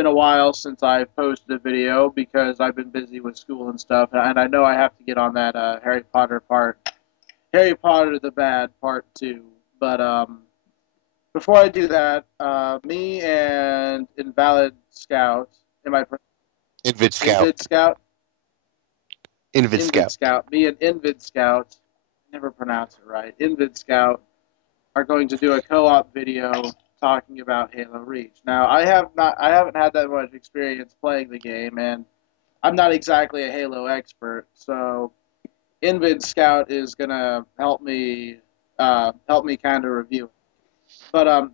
been a while since I posted a video because I've been busy with school and stuff, and I know I have to get on that Harry Potter the Bad Part 2. But before I do that, me and Invalid Scout, am I Invid Scout. Invid Scout? Invid Invid Scout. Scout. Me and Invid Scout, never pronounce it right. Invid Scout are going to do a co-op video talking about Halo Reach. Now, I haven't had that much experience playing the game, and I'm not exactly a Halo expert, so Invid Scout is gonna help me kind of review it. But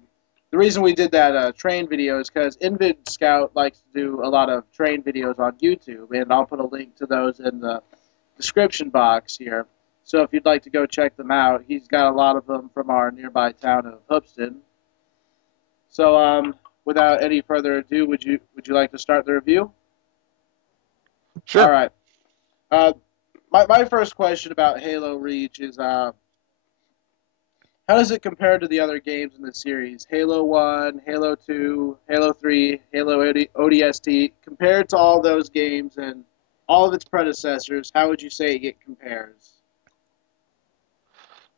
the reason we did that train video is because Invid Scout likes to do a lot of train videos on YouTube, and I'll put a link to those in the description box here. So if you'd like to go check them out, he's got a lot of them from our nearby town of Hoopston. So without any further ado, would you like to start the review? All Sure. right. Uh, my first question about Halo Reach is how does it compare to the other games in the series? Halo 1, Halo 2, Halo 3, Halo ODST. Compared to all those games and all of its predecessors, how would you say it compares?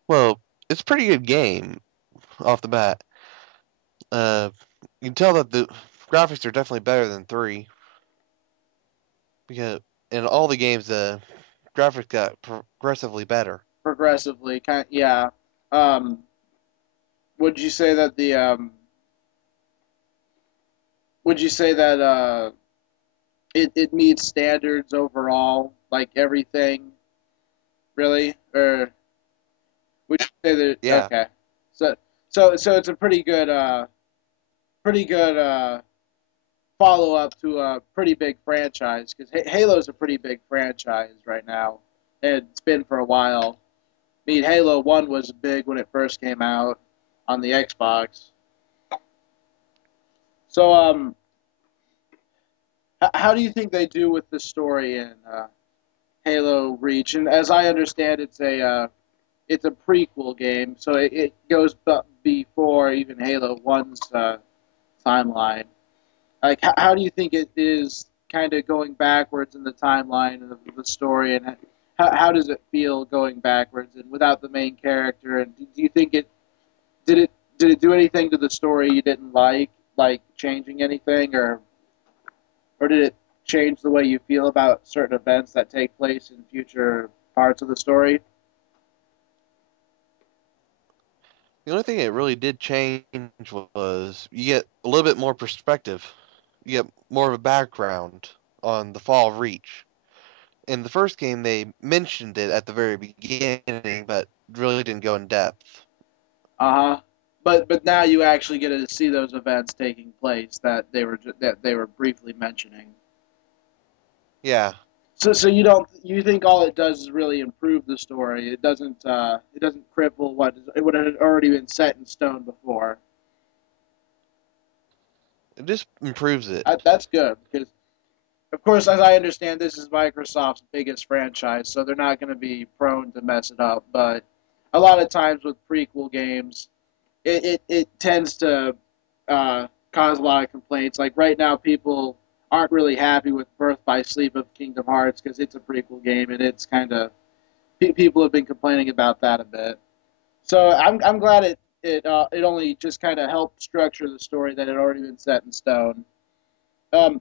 Well, it's a pretty good game off the bat. Uh, you can tell that the graphics are definitely better than 3 because in all the games the graphics got progressively better. Progressively, yeah. Um, would you say that the would you say that it meets standards overall, like everything, really? Or would you say that Yeah. okay. So so it's a pretty good follow up to a pretty big franchise because Halo's a pretty big franchise right now, and it's been for a while. I mean, Halo One was big when it first came out on the Xbox. So how do you think they do with the story in Halo Reach? And as I understand, it's a prequel game, so it goes before even Halo One's timeline. Like, how do you think it is kind of going backwards in the timeline of the story, and how does it feel going backwards and without the main character? And do you think did it did it do anything to the story you didn't like changing anything, or did it change the way you feel about certain events that take place in future parts of the story? The only thing it really did change was you get a little bit more perspective. You get more of a background on the fall of Reach. In the first game, they mentioned it at the very beginning, but really didn't go in depth. Uh huh. But now you actually get to see those events taking place that they were briefly mentioning. Yeah. So you think all it does is really improve the story. It doesn't cripple what had already been set in stone before. It just improves it. That's good because of course, as I understand, this is Microsoft's biggest franchise, so they're not going to be prone to mess it up. But a lot of times with prequel games, it tends to cause a lot of complaints. Like right now, people aren't really happy with Birth by Sleep of Kingdom Hearts because it's a prequel game, and it's kind of people have been complaining about that a bit. So I'm glad it only just kind of helped structure the story that had already been set in stone. Um,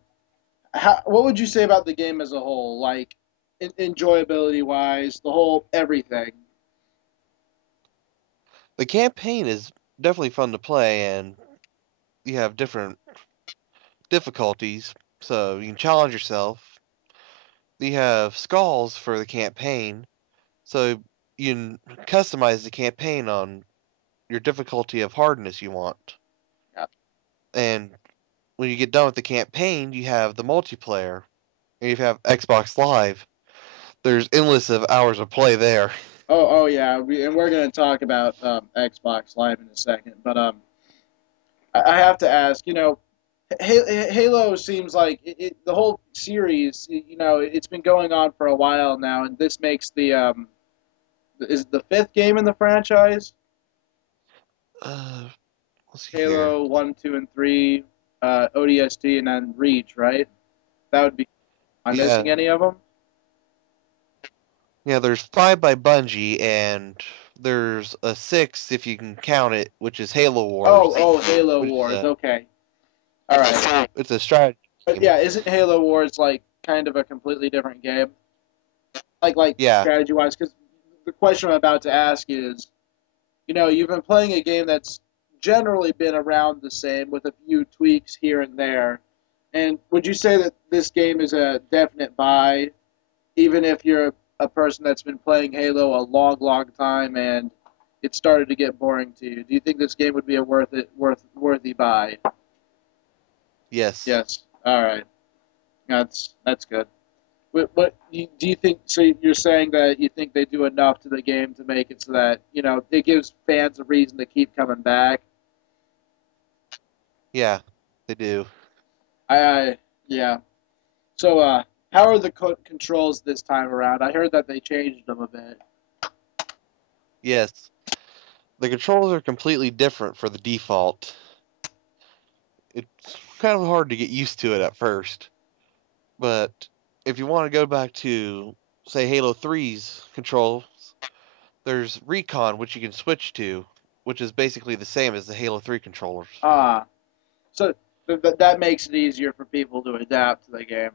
what would you say about the game as a whole, like enjoyability wise, the whole everything? The campaign is definitely fun to play, and you have different difficulties, so you can challenge yourself. You have skulls for the campaign, so you can customize the campaign on your difficulty of hardness you want. Yeah. And when you get done with the campaign, you have the multiplayer, and if you have Xbox Live, there's endless of hours of play there. Oh yeah, and we're gonna talk about Xbox Live in a second, but I have to ask, Halo seems like the whole series, it's been going on for a while now, and this makes the is it the fifth game in the franchise? Uh, let's see here. Halo 1, 2, and 3. ODST, and then Reach, right? That would be. Am I missing Yeah, any of them? yeah. There's five by Bungie, and there's a six if you can count it, which is Halo Oh, Wars, oh, Halo which is Wars. a Okay, all right. it's a strategy But game. yeah, isn't Halo Wars like kind of a completely different game? Like Yeah, strategy wise, because the question I'm about to ask is, you've been playing a game that's generally been around the same with a few tweaks here and there. And would you say that this game is a definite buy, even if you're a person that's been playing Halo a long, long time and it started to get boring to you? Do you think this game would be a worthy buy? yes, Yes. All right. That's good. What do you think? So you're saying that you think they do enough to the game to make it so that it gives fans a reason to keep coming back. yeah, they do. I yeah. So how are the controls this time around? I heard that they changed them a bit. Yes, the controls are completely different for the default. It's kind of hard to get used to it at first, but if you want to go back to, say, Halo 3's controls, there's Recon, which you can switch to, which is basically the same as the Halo 3 controllers. So that makes it easier for people to adapt to the game.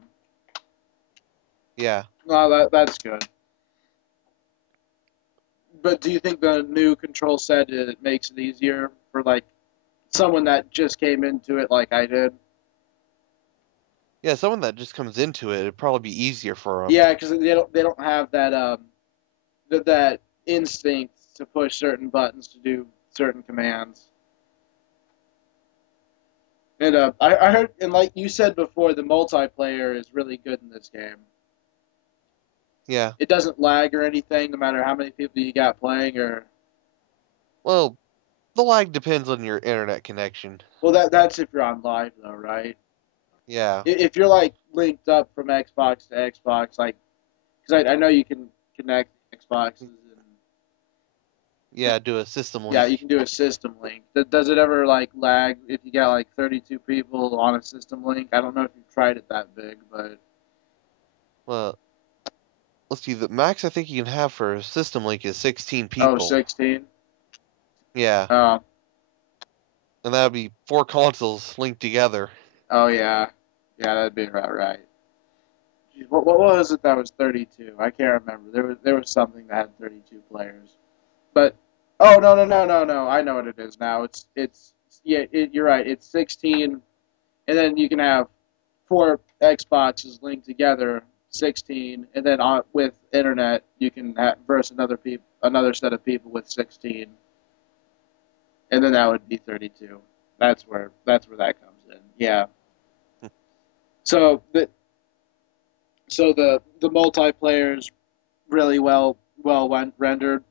Yeah. No, that's good. But do you think the new control set it makes it easier for like someone that just came into it like I did? Yeah, someone that just comes into it, it'd probably be easier for them. Yeah, because they don't have that that instinct to push certain buttons to do certain commands. And I heard, and like you said before, the multiplayer is really good in this game. Yeah. It doesn't lag or anything, no matter how many people you got playing. Or Well, the lag depends on your internet connection. well, that's if you're on live though, right? Yeah. If you're like linked up from Xbox to Xbox, like because I know you can connect Xboxes and Yeah, do a system yeah, link. you can do a system link. Does it ever like lag if you got like 32 people on a system link? I don't know if you've tried it that big, but Well, let's see, the max I think you can have for a system link is 16 oh, people. 16. Yeah. Oh, And that would be four consoles linked together. oh yeah, yeah, that'd be about right. Jeez, what was it that was 32? I can't remember. There was something that had 32 players. But oh no. I know what it is now. It's yeah, you're right. It's 16, and then you can have four Xboxes linked together, 16, and then with internet you can verse another set of people with 16, and then that would be 32. That's where that comes in. Yeah. So the multiplayer is really well rendered.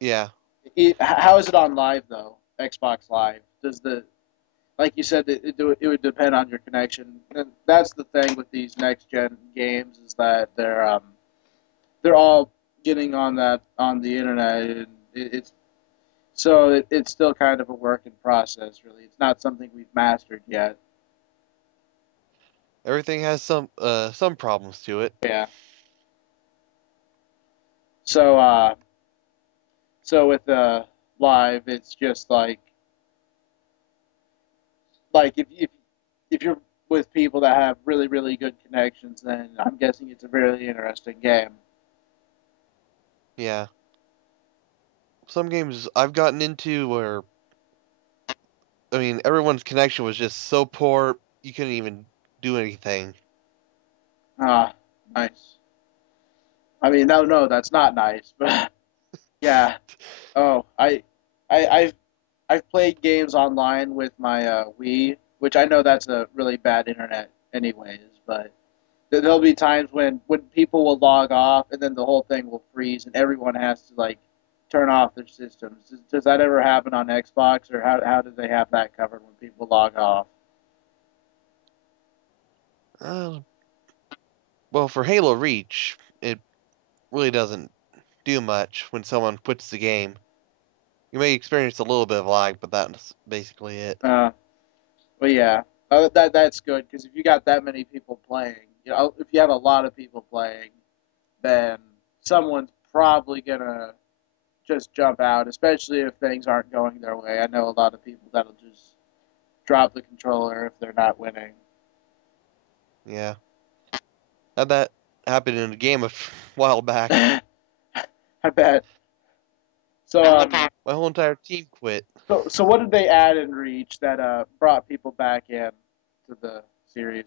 Yeah. How is it on live though? Xbox Live. Does the like you said it would depend on your connection. And that's the thing with these next gen games is that they're all getting on the internet and it's so it's still kind of a work in process really. It's not something we've mastered yet. Everything has some problems to it. Yeah. So so with live it's just like if you're with people that have really good connections, then I'm guessing it's a really interesting game. Yeah. Some games I've gotten into where, I mean, everyone's connection was just so poor you couldn't even do anything. Ah, nice. I mean, no, that's not nice, but yeah. Oh, I've played games online with my Wii, which I know that's a really bad internet, anyways. But there'll be times when people will log off and then the whole thing will freeze and everyone has to like turn off their systems. Does that ever happen on Xbox, or how do they have that covered when people log off? Uh, well, for Halo Reach, it really doesn't do much when someone quits the game. You may experience a little bit of lag, but that's basically it. Uh, Well, yeah, that's good because if you got that many people playing, if you have a lot of people playing, then someone's probably gonna just jump out, especially if things aren't going their way. I know a lot of people that'll just drop the controller if they're not winning. Yeah. Had that happen in a game a while back. I bet. So My whole entire team quit. so what did they add in Reach that brought people back in to the series?